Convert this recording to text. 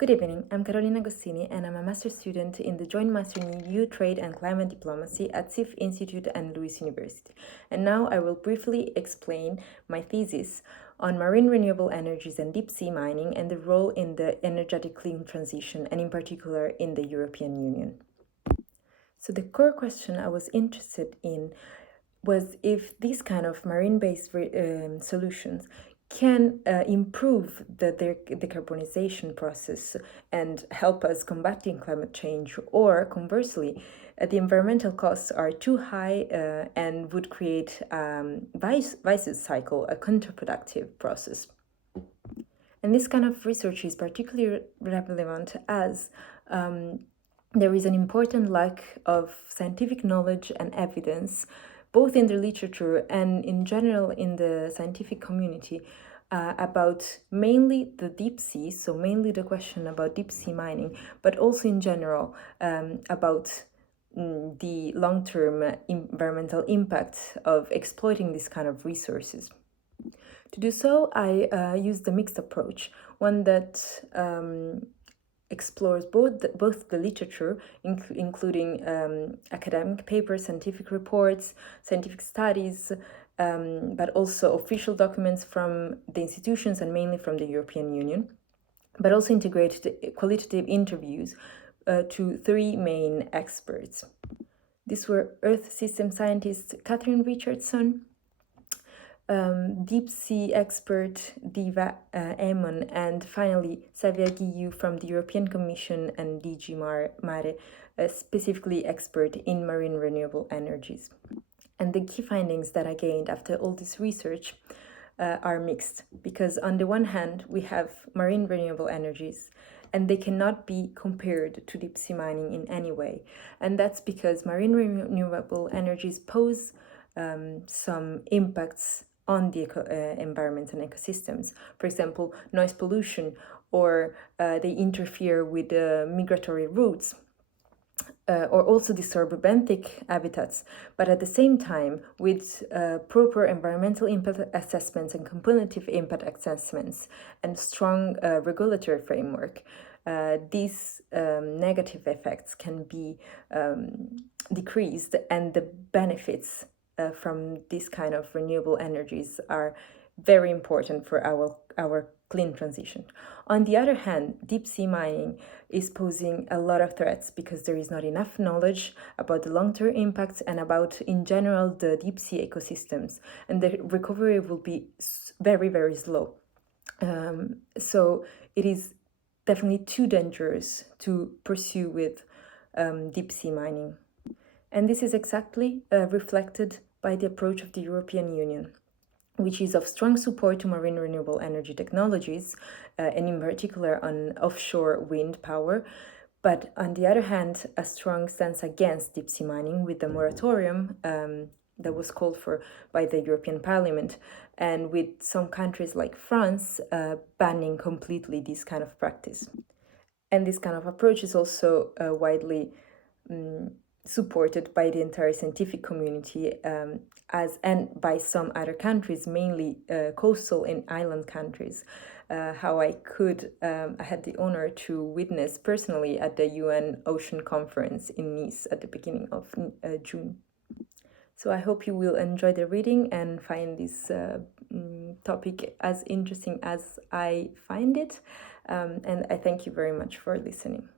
Good evening, I'm Carolina Agostini and I'm a master's student in the Joint Master in EU Trade and Climate Diplomacy at CIF Institute and Lewis University. And now I will briefly explain my thesis on marine renewable energies and deep sea mining and the role in the energetic clean transition, and in particular in the European Union. So the core question I was interested in was if these kind of marine-based solutions can improve the decarbonization process and help us combating climate change, or conversely, the environmental costs are too high and would create vicious cycle, a counterproductive process. And this kind of research is particularly relevant as there is an important lack of scientific knowledge and evidence, both in the literature and in general in the scientific community, about mainly the deep sea, so mainly the question about deep sea mining, but also in general about the long-term environmental impact of exploiting this kind of resources. To do so, I used a mixed approach, one that explores both the literature, including academic papers, scientific reports, scientific studies, but also official documents from the institutions and mainly from the European Union, but also integrated qualitative interviews to three main experts. These were Earth system scientist Catherine Richardson, deep sea expert Diva Amon, and finally Xavier Guillou from the European Commission and DG Mare, specifically expert in marine renewable energies. And the key findings that I gained after all this research are mixed, because on the one hand we have marine renewable energies and they cannot be compared to deep sea mining in any way. And that's because marine renewable energies pose some impacts on the environment and ecosystems. For example, noise pollution, or they interfere with migratory routes, or also disturb benthic habitats. But at the same time, with proper environmental impact assessments and cumulative impact assessments and strong regulatory framework, these negative effects can be decreased, and the benefits from this kind of renewable energies are very important for our clean transition. On the other hand, deep sea mining is posing a lot of threats because there is not enough knowledge about the long-term impacts and about, in general, the deep sea ecosystems, and the recovery will be very, very slow. So it is definitely too dangerous to pursue with deep sea mining. And this is exactly reflected by the approach of the European Union, which is of strong support to marine renewable energy technologies, and in particular on offshore wind power, but on the other hand, a strong stance against deep sea mining with the moratorium that was called for by the European Parliament, and with some countries like France banning completely this kind of practice. And this kind of approach is also widely supported by the entire scientific community, and by some other countries, mainly coastal and island countries. How I had the honor to witness personally at the UN Ocean Conference in Nice at the beginning of June. So I hope you will enjoy the reading and find this topic as interesting as I find it. And I thank you very much for listening.